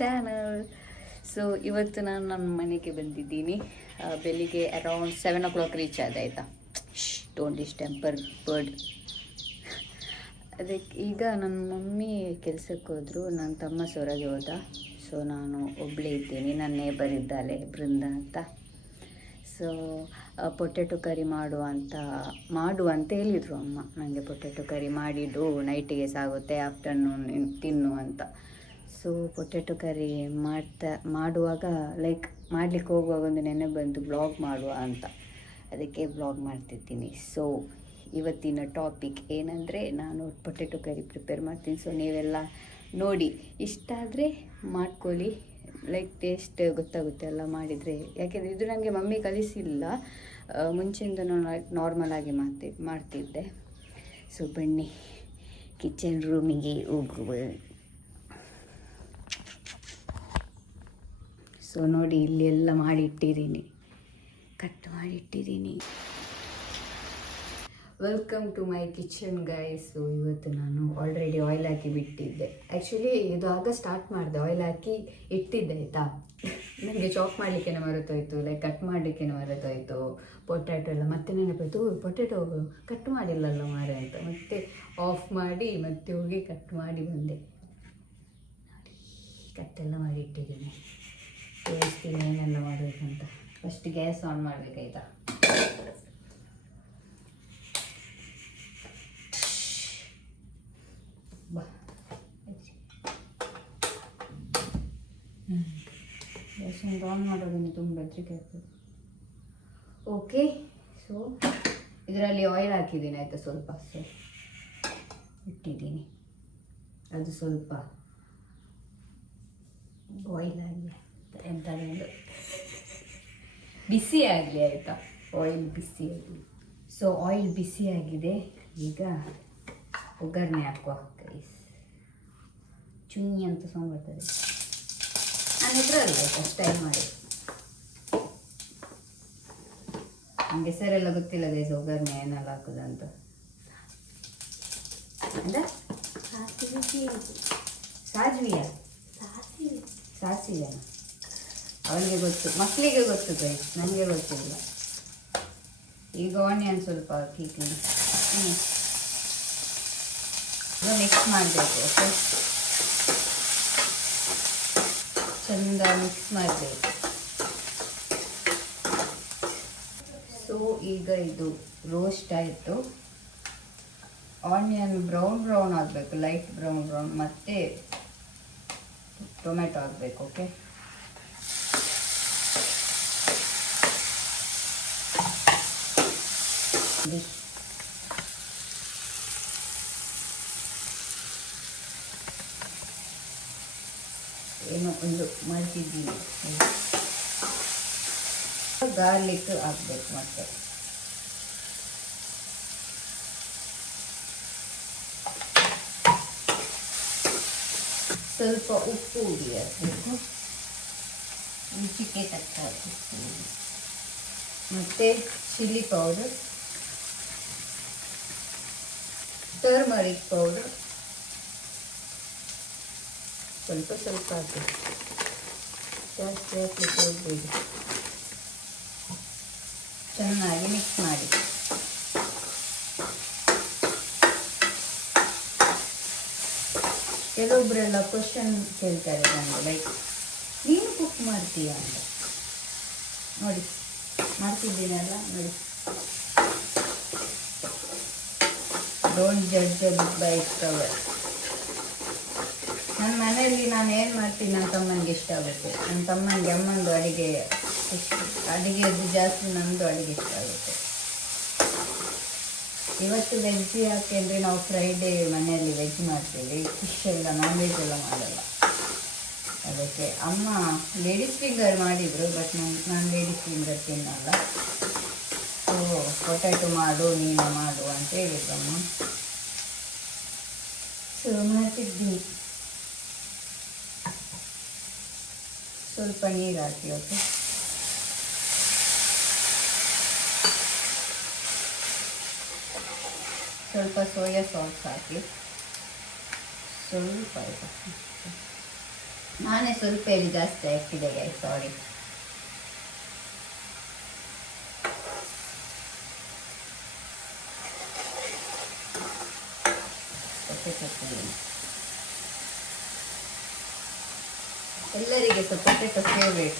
Channel. So ಇವತ್ತು ನಾನು ನನ್ನ ಮನೆಗೆ ಬಂದಿದ್ದೀನಿ. ಬೆಳಿಗ್ಗೆ ಅರೌಂಡ್ 7 o'clock ರೀಚ್ ಆದ ಆಯಿತಾ. Don't disturb bird. ಅದಕ್ಕೆ ಈಗ ನನ್ನ ಮಮ್ಮಿ ಕೆಲಸಕ್ಕೆ ಹೋದರು, ನನ್ನ ತಮ್ಮ ಹೊರಗೆ ಹೋದ. ಸೊ ನಾನು ಒಬ್ಬಳೇ ಇದ್ದೀನಿ, ನನ್ನ ನೇಬರ್ ಇದ್ದಾಳೆ ಬೃಂದ ಅಂತ. ಸೊ ಪೊಟೆಟೊ ಕರಿ ಮಾಡು ಅಂತ ಹೇಳಿದರು ಅಮ್ಮ. ನನಗೆ ಪೊಟೆಟೊ ಕರಿ ಮಾಡಿಡು, ನೈಟಿಗೆ ಸಾಗುತ್ತೆ, ಆಫ್ಟರ್ನೂನ್ ತಿನ್ನು ಅಂತ. ಸೊ ಪೊಟೆಟೊ ಕರಿ ಮಾಡುವಾಗ ಮಾಡಲಿಕ್ಕೆ ಹೋಗುವಾಗ ಒಂದು ನೆನೆ ಬಂದು ಬ್ಲಾಗ್ ಮಾಡುವ ಅಂತ, ಅದಕ್ಕೆ ಬ್ಲಾಗ್ ಮಾಡ್ತಿದ್ದೀನಿ. ಸೊ ಇವತ್ತಿನ ಟಾಪಿಕ್ ಏನಂದರೆ, ನಾನು ಪೊಟೆಟೊ ಕರಿ ಪ್ರಿಪೇರ್ ಮಾಡ್ತೀನಿ. ಸೊ ನೀವೆಲ್ಲ ನೋಡಿ, ಇಷ್ಟ ಆದರೆ ಮಾಡ್ಕೊಳ್ಳಿ, ಟೇಸ್ಟ್ ಗೊತ್ತಾಗುತ್ತೆ ಎಲ್ಲ ಮಾಡಿದರೆ. ಯಾಕೆಂದರೆ ಇದು ನನಗೆ ಮಮ್ಮಿ ಕಲಿಸಿಲ್ಲ, ಮುಂಚೆಯಿಂದ ನಾನು ನಾರ್ಮಲಾಗಿ ಮಾಡ್ತಿದ್ದೆ. ಸೊ ಬನ್ನಿ ಕಿಚನ್ ರೂಮಿಗೆ ಹೋಗುವ. ಸೊ ನೋಡಿ, ಇಲ್ಲಿ ಎಲ್ಲ ಮಾಡಿಟ್ಟಿದ್ದೀನಿ, ಕಟ್ ಮಾಡಿಟ್ಟಿದ್ದೀನಿ. Welcome to my kitchen guys. So ಇವತ್ತು ನಾನು ಆಲ್ರೆಡಿ ಆಯಿಲ್ ಹಾಕಿ ಬಿಟ್ಟಿದ್ದೆ. ಆ್ಯಕ್ಚುಲಿ ಇದು ಆಗ ಸ್ಟಾರ್ಟ್ ಮಾಡಿದೆ, ಆಯಿಲ್ ಹಾಕಿ ಇಟ್ಟಿದ್ದೆ ಆಯಿತಾ. ನನಗೆ ಚಾಪ್ ಮಾಡಲಿಕ್ಕೆ ಮರೆತೋಯ್ತು, ಕಟ್ ಮಾಡಲಿಕ್ಕೆ ಮರೆತೋಯ್ತು. ಪೊಟ್ಯಾಟೊ ಎಲ್ಲ ಮತ್ತೆ ನೆನಪಾಯ್ತು, ಪೊಟ್ಯಾಟೊ ಕಟ್ ಮಾಡಿಲ್ಲಲ್ಲ ಮಾರೆ ಅಂತ. ಮತ್ತೆ ಆಫ್ ಮಾಡಿ ಮತ್ತೆ ಹೋಗಿ ಕಟ್ ಮಾಡಿ ಬಂದೆ. ನೋಡಿ, ಕಟ್ಟೆಲ್ಲ ಮಾಡಿ ಇಟ್ಟಿದ್ದೀನಿ. ತೋರಿಸ್ತೀನಿ ಏನೆಲ್ಲ ಮಾಡಬೇಕಂತ. ಫಸ್ಟ್ ಗ್ಯಾಸ್ ಆನ್ ಮಾಡಬೇಕಾಯ್ತಾ. ಗ್ಯಾಸ್ ಆನ್ ಮಾಡೋದನ್ನು ತುಂಬ ಹೆದರಿಕೆ ಆಗ್ತದೆ. ಓಕೆ, ಸೊ ಇದರಲ್ಲಿ ಆಯಿಲ್ ಹಾಕಿದ್ದೀನಿ ಆಯಿತಾ, ಸ್ವಲ್ಪ ಇಟ್ಟಿದ್ದೀನಿ. ಅದು ಸ್ವಲ್ಪ ಬಾಯ್ಲ್ ಆಗಲಿ, ಎಂಥದ್ದು ಬಿಸಿ ಆಗಲಿ ಆಯಿತಾ, ಆಯಿಲ್ ಬಿಸಿ ಆಗಲಿ. ಸೊ ಆಯಿಲ್ ಬಿಸಿ ಆಗಿದೆ, ಈಗ ಒಗ್ಗರಣೆ ಹಾಕುವ ಗೈಸ್. ಚುನ್ನಿ ಅಂತ ಸೌಂಡ್ ಬರ್ತದೆ, ನಾನು ಇದ್ರಲ್ಲಿ ಆಯಿತಾ ಸ್ಟೈಲ್ ಮಾಡಿ. ನನಗೆ ಹೆಸರೆಲ್ಲ ಗೊತ್ತಿಲ್ಲ ಗೈಸ್, ಒಗ್ಗರಣೆ ಏನೆಲ್ಲ ಹಾಕೋದಂತ. ಸಾಸಿವೆಯ ಸಾಸಿವೆನ ಅವನಿಗೆ ಗೊತ್ತು, ಮಕ್ಕಳಿಗೆ ಗೊತ್ತು ಗೈಸ್, ನನಗೆ ಗೊತ್ತಿಲ್ಲ. ಈಗ ಆನಿಯನ್ ಸ್ವಲ್ಪ ಹಾಕಿದ್ದೀನಿ, ಮಿಕ್ಸ್ ಮಾಡಬೇಕು. ಓಕೆ, ಚಂದ ಮಿಕ್ಸ್ ಮಾಡಬೇಕು. ಸೊ ಈಗ ಇದು ರೋಸ್ಟ್ ಆಯಿತು. ಆನಿಯನ್ ಬ್ರೌನ್ ಆಗಬೇಕು, ಲೈಟ್ ಬ್ರೌನ್. ಮತ್ತು ಟೊಮೆಟೊ ಆಗಬೇಕು. ಓಕೆ, ಏನೋ ಒಂದು ಮಾಡ್ತಿದ್ದೀನಿ. ಗಾರ್ಲಿಕ್ ಹಾಕಬೇಕು, ಮತ್ತೆ ಸ್ವಲ್ಪ ಉಪ್ಪು ಹಾಕಬೇಕು, ರುಚಿಗೆ ತಕ್ಕ ಉಪ್ಪು, ಮತ್ತು ಚಿಲ್ಲಿ ಪೌಡರ್, ಟರ್ಮರಿಕ್ ಪೌಡರ್ ಸ್ವಲ್ಪ ಹಾಕಬೇಕು. ಜಾಸ್ತಿ ಹಾಕಲಿಕ್ಕೆ ಹೋಗ್ಬೋದು. ಚೆನ್ನಾಗಿ ಮಿಕ್ಸ್ ಮಾಡಿ. ಕೆಲವೊಬ್ಬರೆಲ್ಲ ಕ್ವಶನ್ ಕೇಳ್ತಾರೆ ನನಗೆ, ನೀನು ಕುಕ್ ಮಾಡ್ತೀಯಾ ಅಂತ. ನೋಡಿ, ಮಾಡ್ತಿದ್ದೀನಲ್ಲ, ನೋಡಿ. Don't judge a book by it's cover. ನನ್ನ ಮನೆಯಲ್ಲಿ ನಾನು ಏನು ಮಾಡ್ತೀನಿ ನನ್ನ ತಮ್ಮನಿಗೆ ಇಷ್ಟ ಆಗುತ್ತೆ. ನನ್ನ ತಮ್ಮನಿಗೆ ಅಮ್ಮಂದು ಅಡುಗೆಯದ್ದು ಜಾಸ್ತಿ, ನಮ್ಮದು ಅಡುಗೆ ಇಷ್ಟ ಆಗುತ್ತೆ. ಇವತ್ತು ವೆಜ್ ಯಾಕೆಂದರೆ ನಾವು ಫ್ರೈಡೇ ಮನೆಯಲ್ಲಿ ವೆಜ್ ಮಾಡ್ತೇವೆ, ಫಿಶ್ ಎಲ್ಲ ನಾನ್ ವೆಜ್ ಎಲ್ಲ ಮಾಡಲ್ಲ. ಅದಕ್ಕೆ ಅಮ್ಮ ಲೇಡೀಸ್ ಫಿಂಗರ್ ಮಾಡಿದರು, ಬಟ್ ನಾನು ಲೇಡೀಸ್ ಫಿಂಗರ್ ತಿನ್ನಲ್ಲ. ಸೊ ಪೊಟ್ಯಾಟೊ ನೀನು ಮಾಡು ಅಂತ ಹೇಳಿದ್ರು ಅಮ್ಮ. ಸೊ ಮಾಡ್ತಿದ್ದೀನಿ. ಸ್ವಲ್ಪ ನೀರು ಹಾಕಿ. ಓಕೆ, ಸ್ವಲ್ಪ ಸೋಯಾ ಸಾಸ್ ಹಾಕಿ, ಸ್ವಲ್ಪ ನಾನೇ ಸ್ವಲ್ಪ ಜಾಸ್ತಿ ಹಾಕಿದೆ ಸಾರಿ. ಎಲ್ಲರಿಗೆ ಸ್ವಲ್ಪ ಪೊಟೆಟೊ ಫೇವ್ರೇಟ್.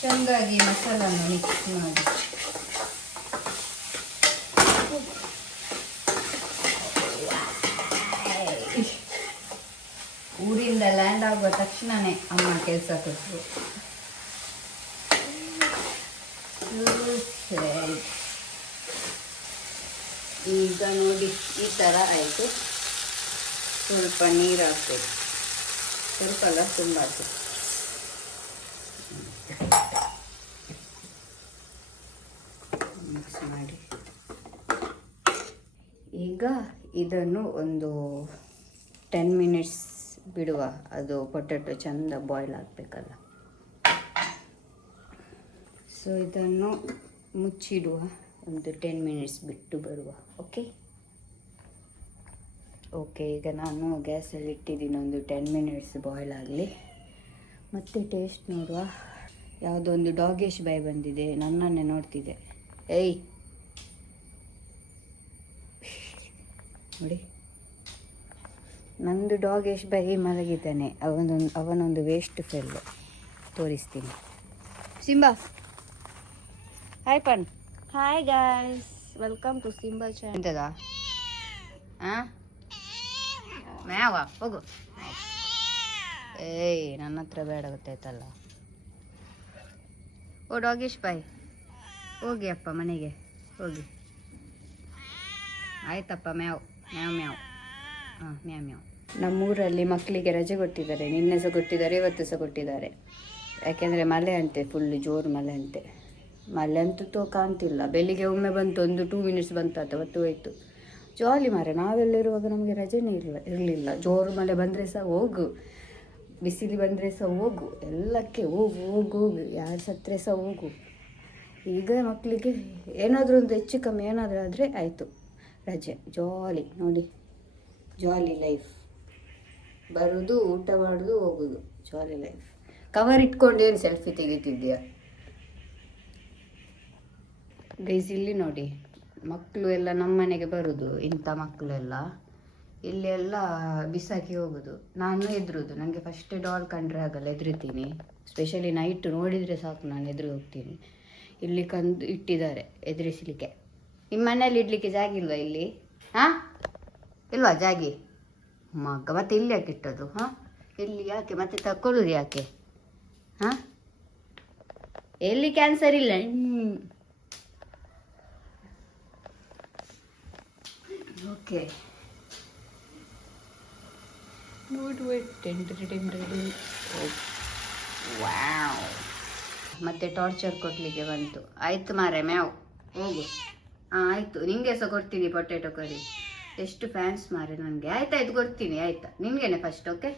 ಚೆನ್ನಾಗಿ ಮಸಾಲನ್ನು ಮಿಕ್ಸ್ ಮಾಡಿ ಊರಿಂದ ಲ್ಯಾಂಡ್ ಆಗುವ ತಕ್ಷಣನೇ ಅಮ್ಮ ಕೆಲಸ ಕೊಟ್ಟರು. ಸರಿ, ಈಗ ನೋಡಿ ಈ ಥರ ಆಯಿತು. ಸ್ವಲ್ಪ ನೀರು ಹಾಕ್ಬೇಕು, ಸ್ವಲ್ಪ ಅಲ್ಲ ತುಂಬ ಹಾಕ್ಬೇಕು. ಮಿಕ್ಸ್ ಮಾಡಿ ಈಗ ಇದನ್ನು ಒಂದು 10 ಮಿನಿಟ್ಸ್ ಬಿಡುವ. ಅದು ಪೊಟೆಟೊ ಚೆಂದ ಬಾಯ್ಲ್ ಆಗಬೇಕಲ್ಲ. ಸೊ ಇದನ್ನು ಮುಚ್ಚಿಡುವ, ಒಂದು 10 ಮಿನಿಟ್ಸ್ ಬಿಟ್ಟು ಬರುವ. ಓಕೆ ಈಗ ನಾನು ಗ್ಯಾಸಲ್ಲಿ ಇಟ್ಟಿದ್ದೀನಿ, ಒಂದು 10 ಮಿನಿಟ್ಸ್ ಬಾಯ್ಲ್ ಆಗಲಿ. ಮತ್ತೆ ಟೇಸ್ಟ್ ನೋಡುವ. ಯಾವುದೋ ಒಂದು ಡಾಗಿಶ್ ಬಾಯ್ ಬಂದಿದೆ, ನನ್ನನ್ನೇ ನೋಡ್ತಿದೆ. ಏಯ್ ನೋಡಿ, ನಂದು ಡಾಗಿಶ್ ಬಾಯ್ ಮಲಗಿದ್ದಾನೆ. ಅವನೊಂದು ವೇಸ್ಟ್ ಫೆಲ್. ತೋರಿಸ್ತೀನಿ. ಸಿಂಬಾ ಹಾಯ್ ಪನ್. Hi guys, welcome to Simba channel. ಎಂತದಾ ಮ್ಯಾವ ಹೋಗು. ಏಯ್ ನನ್ನ ಹತ್ರ ಬೇಡ, ಗೊತ್ತಾಯ್ತಲ್ಲ. ಓ ಡಾಗಿಶ್ ಬಾಯ್, ಹೋಗಿ ಅಪ್ಪ ಮನೆಗೆ ಹೋಗಿ. ಆಯ್ತಪ್ಪ, ಮ್ಯಾವ್ ಮ್ಯಾವ್ ಮ್ಯಾವ್. ಹಾಂ ಮ್ಯಾವ್ ಮ್ಯಾವ್. ನಮ್ಮೂರಲ್ಲಿ ಮಕ್ಕಳಿಗೆ ರಜೆ ಕೊಟ್ಟಿದ್ದಾರೆ. ನಿನ್ನೆ ಸಹ ಕೊಟ್ಟಿದ್ದಾರೆ, ಇವತ್ತು ಸಹ ಕೊಟ್ಟಿದ್ದಾರೆ. ಯಾಕೆಂದರೆ ಮಳೆ ಅಂತೆ, ಫುಲ್ ಜೋರು ಮಳೆ ಅಂತೆ. ಮಳೆ ಅಂತೂ ಕಾಣ್ತಿಲ್ಲ. ಬೆಳಿಗ್ಗೆ ಒಮ್ಮೆ ಬಂತು, ಒಂದು 2 ಮಿನಿಟ್ಸ್ ಬಂತು, ಅವತ್ತು ಹೋಯ್ತು. ಜಾಲಿ ಮಾರೆ, ನಾವೆಲ್ಲಿರುವಾಗ ನಮಗೆ ರಜೆನೇ ಇರಲಿಲ್ಲ. ಜೋರು ಮಳೆ ಬಂದರೆ ಸಹ ಹೋಗು, ಬಿಸಿಲು ಬಂದರೆ ಸಹ ಹೋಗು, ಎಲ್ಲಕ್ಕೆ ಹೋಗು ಹೋಗು ಹೋಗು, ಯಾರು ಸತ್ತರೆ ಸಹ ಹೋಗು. ಈಗ ಮಕ್ಕಳಿಗೆ ಏನಾದರೂ ಒಂದು ಹೆಚ್ಚು ಕಮ್ಮಿ ಏನಾದರೂ ಆದರೆ ಆಯಿತು, ರಜೆ. ಜಾಲಿ ನೋಡಿ, ಜಾಲಿ ಲೈಫ್. ಬರೋದು, ಊಟ ಮಾಡೋದು, ಹೋಗೋದು, ಜಾಲಿ ಲೈಫ್. ಕವರ್ ಇಟ್ಕೊಂಡು ಏನು ಸೆಲ್ಫಿ ತೆಗಿತಿದ್ಯಾ ಗೈಸ್? ಇಲ್ಲಿ ನೋಡಿ, ಮಕ್ಕಳು ಎಲ್ಲ ನಮ್ಮ ಮನೆಗೆ ಬರೋದು. ಇಂಥ ಮಕ್ಕಳೆಲ್ಲ ಇಲ್ಲಿ ಎಲ್ಲ ಬಿಸಾಕಿ ಹೋಗೋದು. ನಾನು ಹೆದ್ರೋದು. ನನಗೆ ಫಸ್ಟೇ ಡಾಲ್ ಕಂಡ್ರೆ ಆಗಲ್ಲ, ಹೆದರ್ತೀನಿ. ಸ್ಪೆಷಲಿ ನೈಟ್ ನೋಡಿದರೆ ಸಾಕು, ನಾನು ಹೆದ್ರು ಹೋಗ್ತೀನಿ. ಇಲ್ಲಿ ಇಟ್ಟಿದ್ದಾರೆ ಹೆದರಿಸಲಿಕ್ಕೆ. ನಿಮ್ಮ ಮನೇಲಿ ಇಡಲಿಕ್ಕೆ ಜಾಗ ಇಲ್ವಾ ಇಲ್ಲಿ? ಹಾಂ ಇಲ್ವಾ ಜಾಗಿ? ಮಗ ಮತ್ತೆ ಇಲ್ಲಿ ಯಾಕೆ ಇಟ್ಟದ್ದು? ಹಾಂ ಇಲ್ಲಿ ಯಾಕೆ ಮತ್ತೆ ತಗೊಳ್ಳೋದು ಯಾಕೆ? ಹಾಂ ಎಲ್ಲಿ ಕ್ಯಾನ್ಸರ್ ಇಲ್ಲ. Okay, wow. ಮತ್ತೆ ಟಾರ್ಚರ್ ಕೊಡ್ಲಿಕ್ಕೆ ಬಂತು. ಆಯ್ತು ಮಾರೆ ಮ್ಯಾವ್, ಹೋಗು. ಹಾಂ ಆಯಿತು, ನಿಂಗೆ ಸಹ ಕೊಡ್ತೀನಿ ಪೊಟೆಟೊ ಕರಿ. ಎಷ್ಟು ಫ್ಯಾನ್ಸ್ ಮಾರೆ ನನಗೆ. ಆಯ್ತಾಯ್ತು ಕೊಡ್ತೀನಿ, ಆಯಿತಾ? ನಿಮಗೇನೆ ಫಸ್ಟ್. ಓಕೆ,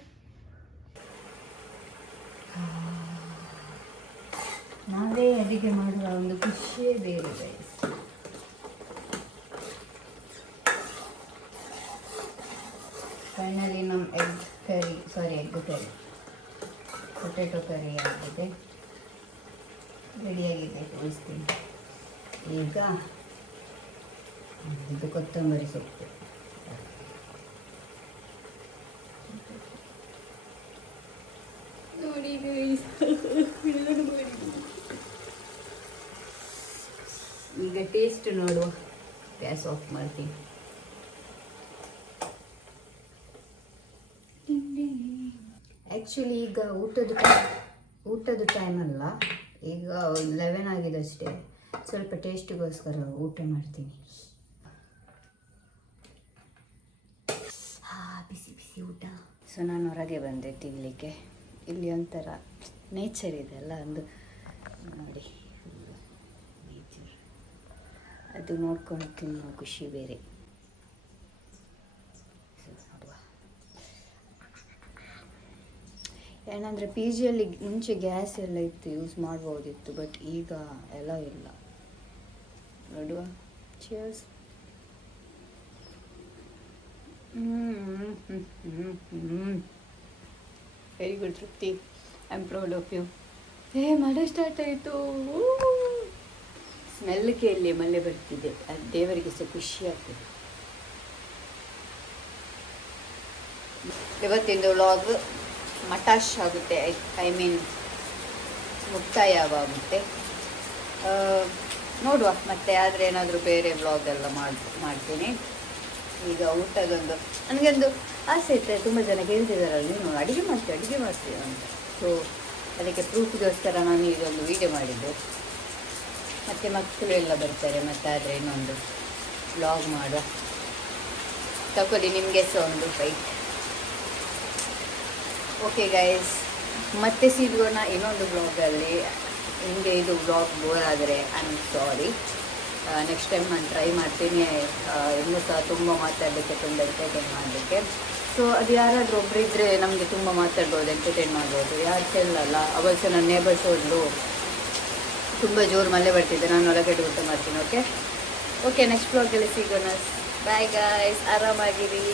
ನಾವೇ ಅಡಿಗೆ ಮಾಡುವ ಒಂದು ಖುಷಿಯೇ ಬೇರೆ ಗೈಸ್. ಫೈನಲಿ ನಮ್ಮ ಎಗ್ ಕರಿ ಪೊಟೆಟೊ ಕರಿ ಆಗಿದೆ, ರೆಡಿಯಾಗಿದೆ. ತೋರಿಸ್ತೀನಿ ಈಗ. ಇದು ಕೊತ್ತಂಬರಿ ಸೊಪ್ಪು. ನೋಡಿ ಗೈಸ್, ಈಗ ಟೇಸ್ಟ್ ನೋಡುವ. ಗ್ಯಾಸ್ ಆಫ್ ಮಾಡ್ತೀನಿ. ಆ್ಯಕ್ಚುಲಿ ಈಗ ಊಟದ ಟೈಮ್ ಅಲ್ಲ, ಈಗ 11 ಆಗಿದೆ ಅಷ್ಟೇ. ಸ್ವಲ್ಪ ಟೇಸ್ಟಿಗೋಸ್ಕರ ಊಟ ಮಾಡ್ತೀನಿ. ಬಿಸಿ ಬಿಸಿ ಊಟ. ಸೊ ನಾನು ಹೊರಗೆ ಬಂದೆ ತಿನ್ನಲಿಕ್ಕೆ. ಇಲ್ಲಿ ಒಂಥರ ನೇಚರ್ ಇದೆ ಅಲ್ಲ, ಒಂದು ನೋಡಿ ನೇಚರ್, ಅದು ನೋಡ್ಕೊಂಡು ತಿನ್ನೋ ಖುಷಿ ಬೇರೆ. ಏನಂದರೆ ಪಿ ಜಿಯಲ್ಲಿ ಮುಂಚೆ ಗ್ಯಾಸ್ ಎಲ್ಲ ಇತ್ತು, ಯೂಸ್ ಮಾಡ್ಬೋದಿತ್ತು. ಬಟ್ ಈಗ ಎಲ್ಲ ಇಲ್ಲ. ನೋಡುವ, ಚಿಯರ್ಸ್. ವೆರಿ ಗುಡ್ ತೃಪ್ತಿ, I am proud of you. ಮಳೆ ಸ್ಟಾರ್ಟ್ ಆಯಿತು. ಸ್ಮೆಲ್ ಕೇಳಿ ಮಳೆ ಬರ್ತಿದೆ, ಅದು ದೇವರಿಗೆ ಸಹ ಖುಷಿ ಆಗ್ತದೆ. ಇವತ್ತಿಂದು ವ್ಲಾಗ್ ಮಟಾಶ್ ಆಗುತ್ತೆ, ಐ ಮೀನ್ ಮುಕ್ತಾಯವಾಗುತ್ತೆ. ನೋಡುವ ಮತ್ತೆ, ಆದರೆ ಏನಾದರೂ ಬೇರೆ ವ್ಲಾಗ್ ಎಲ್ಲ ಮಾಡ್ತೀನಿ. ಈಗ ಊಟದೊಂದು ನನಗೊಂದು ಆಸೆ ಇರ್ತದೆ, ತುಂಬ ಜನ ಕೇಳ್ತಿದ್ದಾರಲ್ಲ ನೀನು ಅಡುಗೆ ಮಾಡ್ತೀಯ ಅಂತ. ಸೊ ಅದಕ್ಕೆ ಪ್ರೂಫ್ಗೋಸ್ಕರ ನಾನು ಇದೊಂದು ವೀಡಿಯೋ ಮಾಡಿದ್ದು. ಮತ್ತು ಮಕ್ಕಳು ಎಲ್ಲ ಬರ್ತಾರೆ, ಮತ್ತು ಆದರೆ ಇನ್ನೊಂದು ವ್ಲಾಗ್ ಮಾಡುವ. ತಗೊಳ್ಳಿ ನಿಮಗೆ ಸಹ ಒಂದು ಫೈಟ್. ಓಕೆ ಗೈಸ್, ಮತ್ತೆ ಸಿಗೋಣ ಇನ್ನೊಂದು ಬ್ಲಾಗಲ್ಲಿ. ನಿಮಗೆ ಇದು ಬ್ಲಾಗ್ ಬೋರ್ ಆದರೆ I am sorry. Next time ನಾನು ಟ್ರೈ ಮಾಡ್ತೀನಿ. ಇನ್ನೂ ಸಹ ತುಂಬ ಮಾತಾಡಲಿಕ್ಕೆ, ತುಂಬ ಎಂಟರ್ಟೈನ್ ಮಾಡಲಿಕ್ಕೆ. ಸೊ ಅದು ಯಾರಾದರೂ ಒಬ್ಬರಿದ್ದರೆ ನಮಗೆ ತುಂಬ ಮಾತಾಡ್ಬೋದು, ಎಂಟರ್ಟೈನ್ ಮಾಡ್ಬೋದು. ಯಾರು ಚೆಲ್ಲಲ್ಲ. ಅವಳು ಸಹ ನನ್ನ ನೇಬರ್ಸ್ ಹೋದ್ಲು, ತುಂಬ ಜೋರು ಮಳೆ ಬರ್ತಿದ್ದೆ, ನಾನು ಹೊರಗಡೆ ಊಟ ಮಾಡ್ತೀನಿ. ಓಕೆ, ನೆಕ್ಸ್ಟ್ ಬ್ಲಾಗಲ್ಲಿ ಸಿಗೋಣ. Bye guys, ಆರಾಮಾಗಿರಿ.